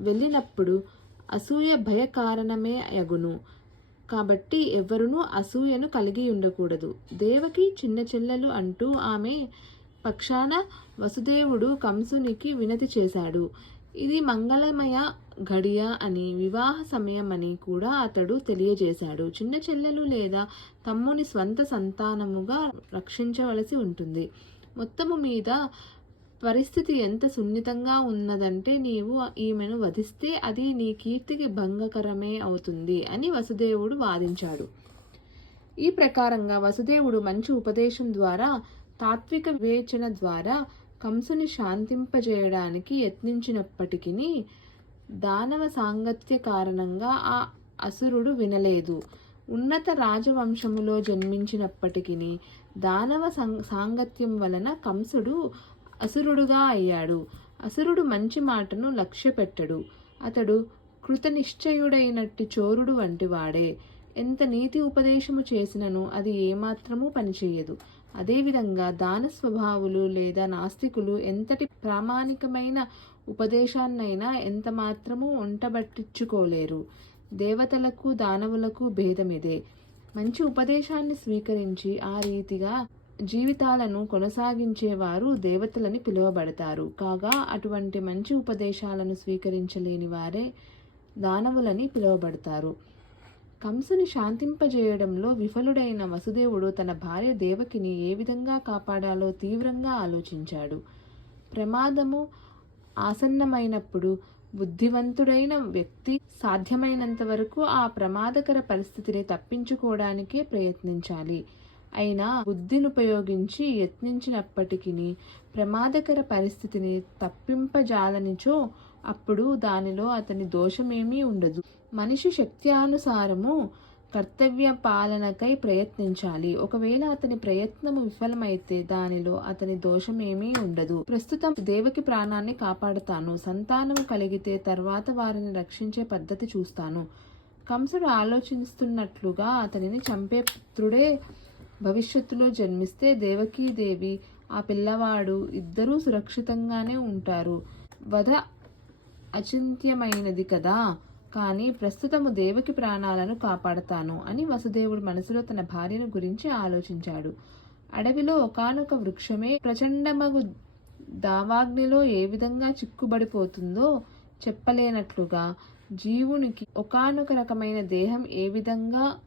వెళ్ళినప్పుడు అసూయ భయ కారణమే అగును. కాబట్టి ఎవరునూ అసూయను కలిగి ఉండకూడదు. దేవకి చిన్న చెల్లెలు అంటూ ఆమె పక్షాన వసుదేవుడు కంసునికి వినతి చేశాడు. ఇది మంగళమయ ఘడియ అని, వివాహ సమయమని కూడా అతడు తెలియజేశాడు. చిన్న చెల్లెలు లేదా తమ్ముని స్వంత సంతానముగా రక్షించవలసి ఉంటుంది. మొత్తము మీద పరిస్థితి ఎంత సున్నితంగా ఉన్నదంటే నీవు ఈమెను వధిస్తే అది నీ కీర్తికి భంగకరమే అవుతుంది అని వసుదేవుడు వాదించాడు. ఈ ప్రకారంగా వసుదేవుడు మంచి ఉపదేశం ద్వారా, తాత్విక వివేచన ద్వారా కంసుని శాంతింపజేయడానికి యత్నించినప్పటికీ దానవ సాంగత్య కారణంగా ఆ అసురుడు వినలేదు. ఉన్నత రాజవంశములో జన్మించినప్పటికీ దానవ సాంగత్యం వలన కంసుడు అసురుడుగా అయ్యాడు. అసురుడు మంచి మాటను లక్ష్యపెట్టడు. అతడు కృతనిశ్చయుడైనట్టి చోరుడు వంటివాడే. ఎంత నీతి ఉపదేశము చేసినను అది ఏమాత్రమూ పనిచేయదు. అదేవిధంగా దాన స్వభావులు లేదా నాస్తికులు ఎంతటి ప్రామాణికమైన ఉపదేశాన్నైనా ఎంత మాత్రమూ ఒంటబట్టించుకోలేరు. దేవతలకు దానవులకు భేదమిదే. మంచి ఉపదేశాన్ని స్వీకరించి ఆ రీతిగా జీవితాలను కొనసాగించేవారు దేవతలని పిలువబడతారు. కాగా అటువంటి మంచి ఉపదేశాలను స్వీకరించలేని వారే దానవులని పిలువబడతారు. కంసుని శాంతింపజేయడంలో విఫలుడైన వసుదేవుడు తన భార్య దేవకిని ఏ విధంగా కాపాడాలో తీవ్రంగా ఆలోచించాడు. ప్రమాదము ఆసన్నమైనప్పుడు బుద్ధివంతుడైన వ్యక్తి సాధ్యమైనంత వరకు ఆ ప్రమాదకర పరిస్థితిని తప్పించుకోవడానికే ప్రయత్నించాలి. అయినా బుద్ధినుపయోగించి యత్నించినప్పటికీ ప్రమాదకర పరిస్థితిని తప్పింపజాలనిచో అప్పుడు దానిలో అతని దోషమేమీ ఉండదు. మనిషి శక్త్యానుసారము కర్తవ్య పాలనకై ప్రయత్నించాలి. ఒకవేళ అతని ప్రయత్నము విఫలమైతే దానిలో అతని దోషమేమీ ఉండదు. ప్రస్తుతం దేవకి ప్రాణాన్ని కాపాడుతాను. సంతానము కలిగితే తర్వాత వారిని రక్షించే పద్ధతి చూస్తాను. కంసుడు ఆలోచిస్తున్నట్లుగా అతనిని చంపే పుత్రుడే భవిష్యత్తులో జన్మిస్తే దేవకీదేవి ఆ పిల్లవాడు ఇద్దరూ సురక్షితంగానే ఉంటారు. వధ అచింత్యమైనది కదా. కానీ ప్రస్తుతము దేవకి ప్రాణాలను కాపాడతాను అని వసుదేవుడు మనసులో తన భార్యను గురించి ఆలోచించాడు. అడవిలో ఒకానొక వృక్షమే ప్రచండమగు దావాగ్నిలో ఏ విధంగా చిక్కుబడిపోతుందో చెప్పలేనట్లుగా జీవునికి ఒకానొక రకమైన దేహం ఏ విధంగా